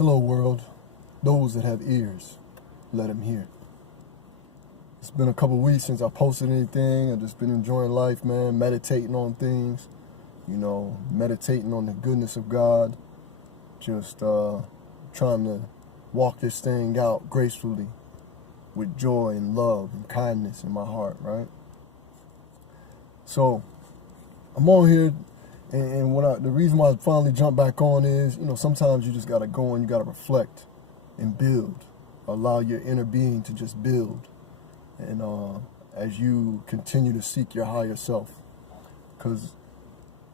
Hello world, those that have ears, let them hear. It's been a couple weeks since I posted anything. I've just been enjoying life, man, meditating on things, meditating on the goodness of God, just trying to walk this thing out gracefully with joy and love and kindness in my heart, right? So I'm on here, and the reason why I finally jumped back on is, sometimes you just gotta go and you gotta reflect and build. Allow your inner being to just build, and as you continue to seek your higher self, because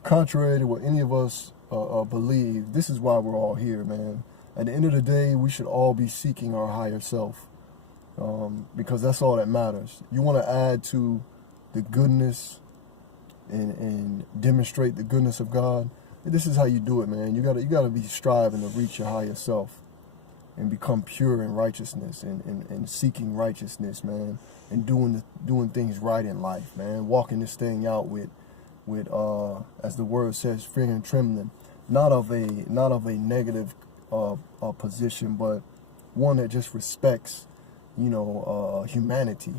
contrary to what any of us believe, this is why we're all here, man. At the end of the day, we should all be seeking our higher self, because that's all that matters. You want to add to the goodness and demonstrate the goodness of God. This is how you do it, man. You gotta be striving to reach your higher self and become pure in righteousness and seeking righteousness, man, and doing things right in life, man. Walking this thing out with as the word says, fear and trembling, not of a negative position, but one that just respects, humanity,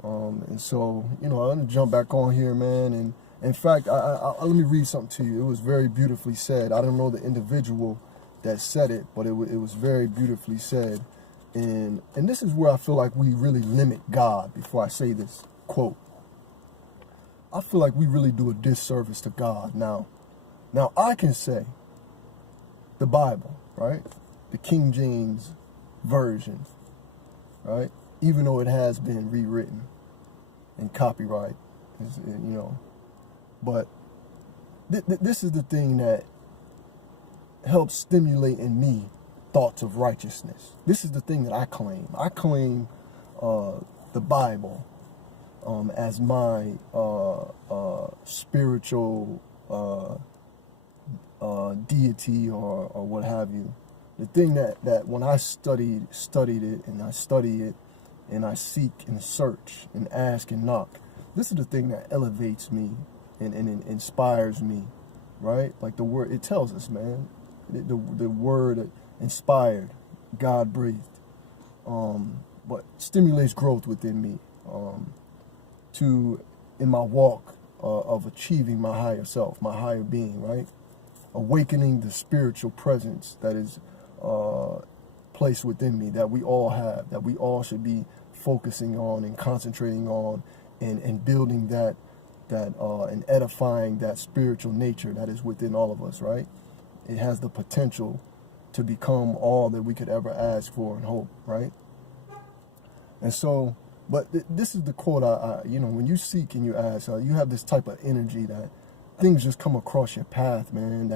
and so, I'm gonna jump back on here, man. And in fact, I let me read something to you. It was very beautifully said. I don't know the individual that said it, but it was very beautifully said. And this is where I feel like we really limit God. Before I say this quote, I feel like we really do a disservice to God. Now I can say the Bible, right? The King James Version, right? Even though it has been rewritten and copyright, but this is the thing that helps stimulate in me thoughts of righteousness. This is the thing that I claim. I claim the Bible as my spiritual deity or what have you. The thing that when I studied it and I study it and I seek and search and ask and knock, this is the thing that elevates me and inspires me, right? Like the word, it tells us, man, the word inspired, God breathed, but stimulates growth within me in my walk of achieving my higher self, my higher being, right? Awakening the spiritual presence that is placed within me, that we all have, that we all should be focusing on and concentrating on and building that and edifying that spiritual nature that is within all of us, right? It has the potential to become all that we could ever ask for and hope, right? And so, but this is the quote when you seek and you ask, you have this type of energy that things just come across your path, man,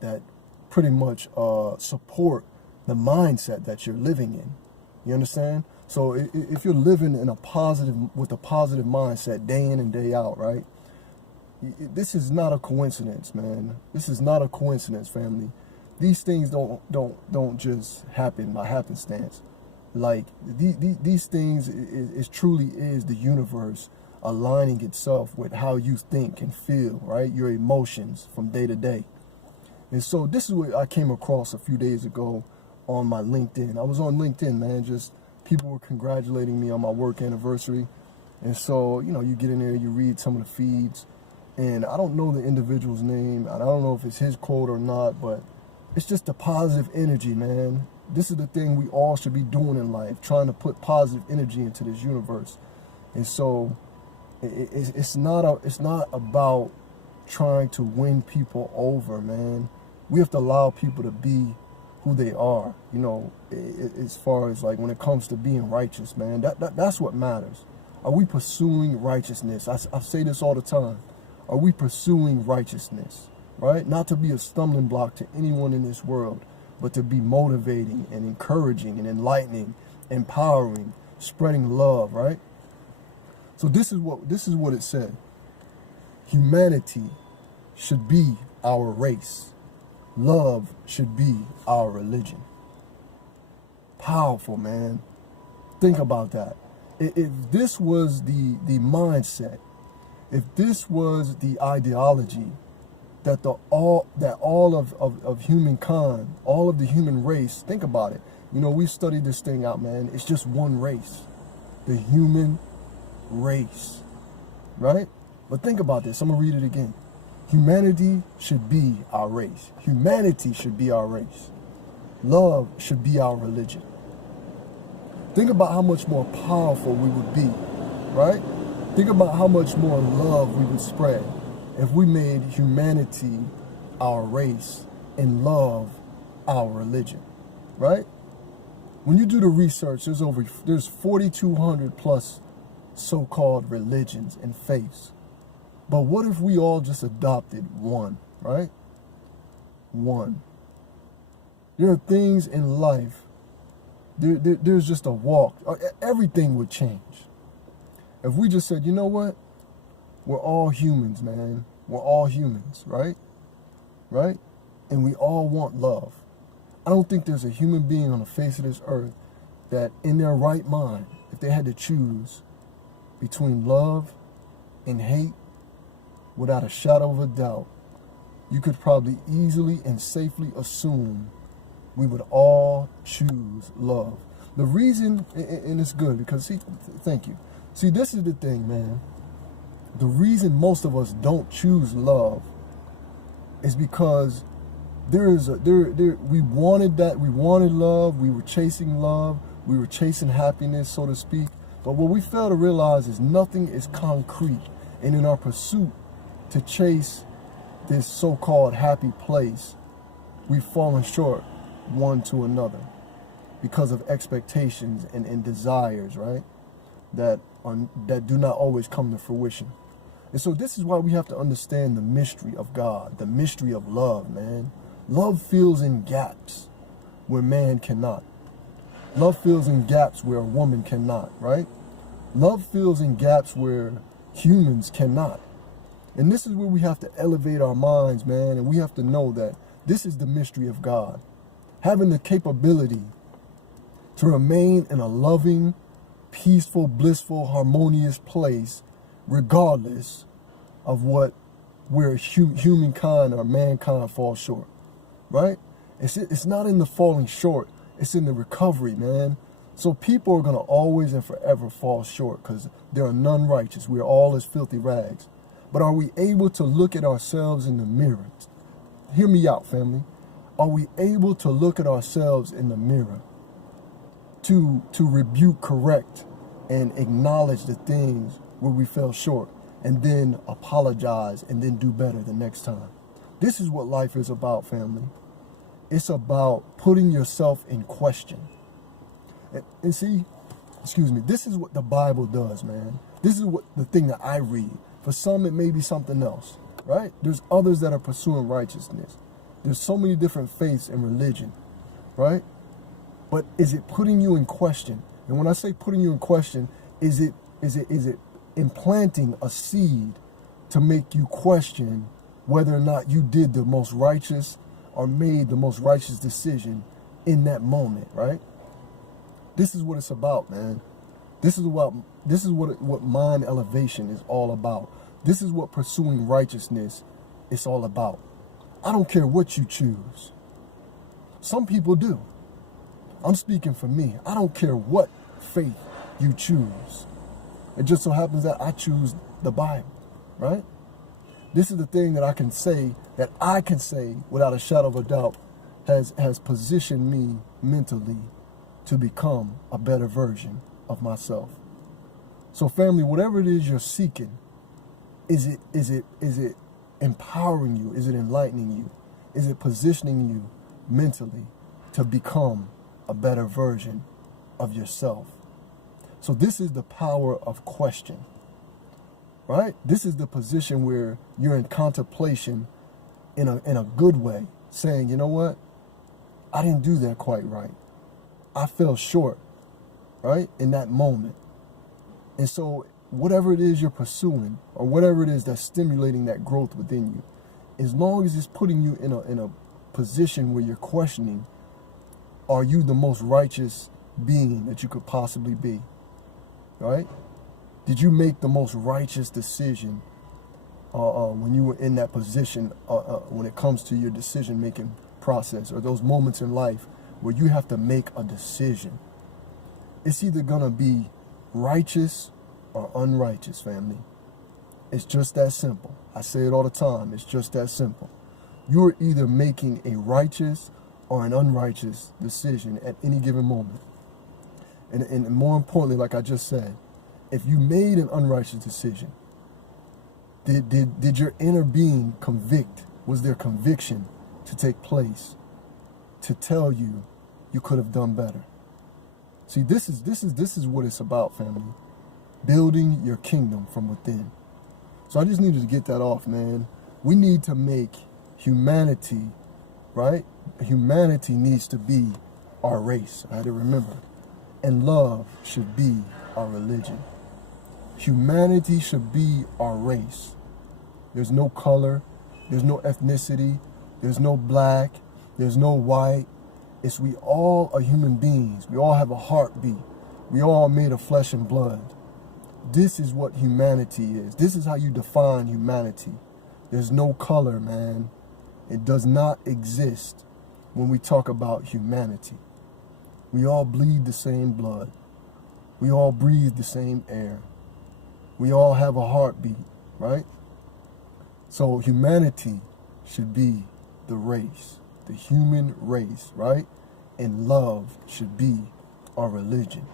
that pretty much support the mindset that you're living in. You understand? So if you're living with a positive mindset day in and day out, right? This is not a coincidence, man. This is not a coincidence, family. These things don't just happen by happenstance. Like these things is truly the universe aligning itself with how you think and feel, right? Your emotions from day to day. And so this is what I came across a few days ago on my LinkedIn. I was on LinkedIn, man. Just people were congratulating me on my work anniversary. And so, you get in there, you read some of the feeds, and I don't know the individual's name. I don't know if it's his quote or not, but it's just a positive energy, man. This is the thing we all should be doing in life, trying to put positive energy into this universe. And so it's not about trying to win people over, man. We have to allow people to be who they are, as far as like when it comes to being righteous, man. That's what matters. Are we pursuing righteousness? I say this all the time. Are we pursuing righteousness, right? Not to be a stumbling block to anyone in this world, but to be motivating and encouraging and enlightening, empowering, spreading love, right? So this is what it said. Humanity should be our race. Love should be our religion. Powerful, man. Think about that. If this was the mindset, if this was the ideology that all of humankind, all of the human race, think about it. You know, we've studied this thing out, man. It's just one race. The human race. Right? But think about this. I'm going to read it again. Humanity should be our race. Humanity should be our race. Love should be our religion. Think about how much more powerful we would be, right? Think about how much more love we would spread if we made humanity our race and love our religion, right? When you do the research, there's 4,200 plus so-called religions and faiths. But what if we all just adopted one, right? One. There are things in life, there's just a walk. Everything would change. If we just said, you know what? We're all humans, man. We're all humans, right? Right? And we all want love. I don't think there's a human being on the face of this earth that in their right mind, if they had to choose between love and hate, without a shadow of a doubt, you could probably easily and safely assume we would all choose love. The reason, and it's good because, see, thank you. See, this is the thing, man. The reason most of us don't choose love is because we wanted love, we were chasing love, we were chasing happiness, so to speak. But what we fail to realize is nothing is concrete. And in our pursuit to chase this so-called happy place, we've fallen short one to another because of expectations and desires, right? That do not always come to fruition. And so this is why we have to understand the mystery of God, the mystery of love, man. Love fills in gaps where man cannot. Love fills in gaps where a woman cannot, right? Love fills in gaps where humans cannot. And this is where we have to elevate our minds, man, and we have to know that this is the mystery of God. Having the capability to remain in a loving, peaceful, blissful, harmonious place, regardless of where humankind or mankind falls short, right? It's not in the falling short, it's in the recovery, man. So people are going to always and forever fall short because there are none righteous. We are all as filthy rags. But are we able to look at ourselves in the mirror? Hear me out, family. Are we able to look at ourselves in the mirror to rebuke, correct, and acknowledge the things where we fell short, and then apologize and then do better the next time? This is what life is about, family. It's about putting yourself in question. And see, excuse me, this is what the Bible does, man. This is what the thing that I read. For some, it may be something else, right? There's others that are pursuing righteousness. There's so many different faiths and religion, right? But is it putting you in question? And when I say putting you in question, is it implanting a seed to make you question whether or not you did the most righteous or made the most righteous decision in that moment, right? This is what it's about, man. This is what mind elevation is all about. This is what pursuing righteousness is all about. I don't care what you choose. Some people do. I'm speaking for me. I don't care what faith you choose. It just so happens that I choose the Bible, right? This is the thing that I can say without a shadow of a doubt has positioned me mentally to become a better version of myself. So family, whatever it is you're seeking, is it empowering you? Is it enlightening you? Is it positioning you mentally to become a better version of yourself? So this is the power of question, right? This is the position where you're in contemplation in a good way, saying, you know what? I didn't do that quite right. I fell short, right, in that moment. And so whatever it is you're pursuing, or whatever it is that's stimulating that growth within you, as long as it's putting you in a position where you're questioning, are you the most righteous being that you could possibly be, right? Did you make the most righteous decision when you were in that position, when it comes to your decision-making process, or those moments in life where you have to make a decision. It's either going to be righteous or unrighteous, family. It's just that simple. I say it all the time. It's just that simple. You're either making a righteous or an unrighteous decision at any given moment. And more importantly, like I just said, if you made an unrighteous decision, did your inner being convict? Was there conviction to take place to tell you you could have done better? See, this is what it's about, family. Building your kingdom from within. So I just needed to get that off, man. We need to make humanity, right? Humanity needs to be our race. I had to remember. And love should be our religion. Humanity should be our race. There's no color. There's no ethnicity. There's no black. There's no white. It's we all are human beings. We all have a heartbeat. We all made of flesh and blood. This is what humanity is. This is how you define humanity. There's no color, man. It does not exist when we talk about humanity. We all bleed the same blood. We all breathe the same air. We all have a heartbeat, right? So humanity should be the race, the human race, right? And love should be our religion.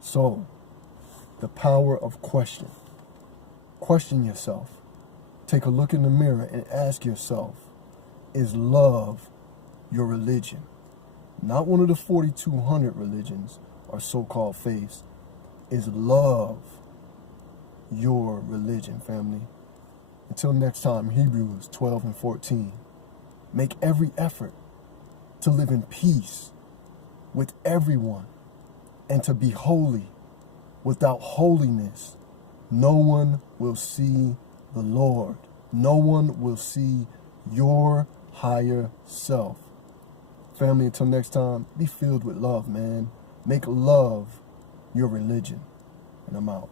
So, the power of question. Question yourself. Take a look in the mirror and ask yourself, is love your religion? Not one of the 4,200 religions or so-called faiths. Is love your religion, family? Until next time, Hebrews 12 and 14. Make every effort to live in peace with everyone and to be holy. Without holiness, no one will see the Lord. No one will see your higher self. Family, until next time, be filled with love, man. Make love your religion. And I'm out.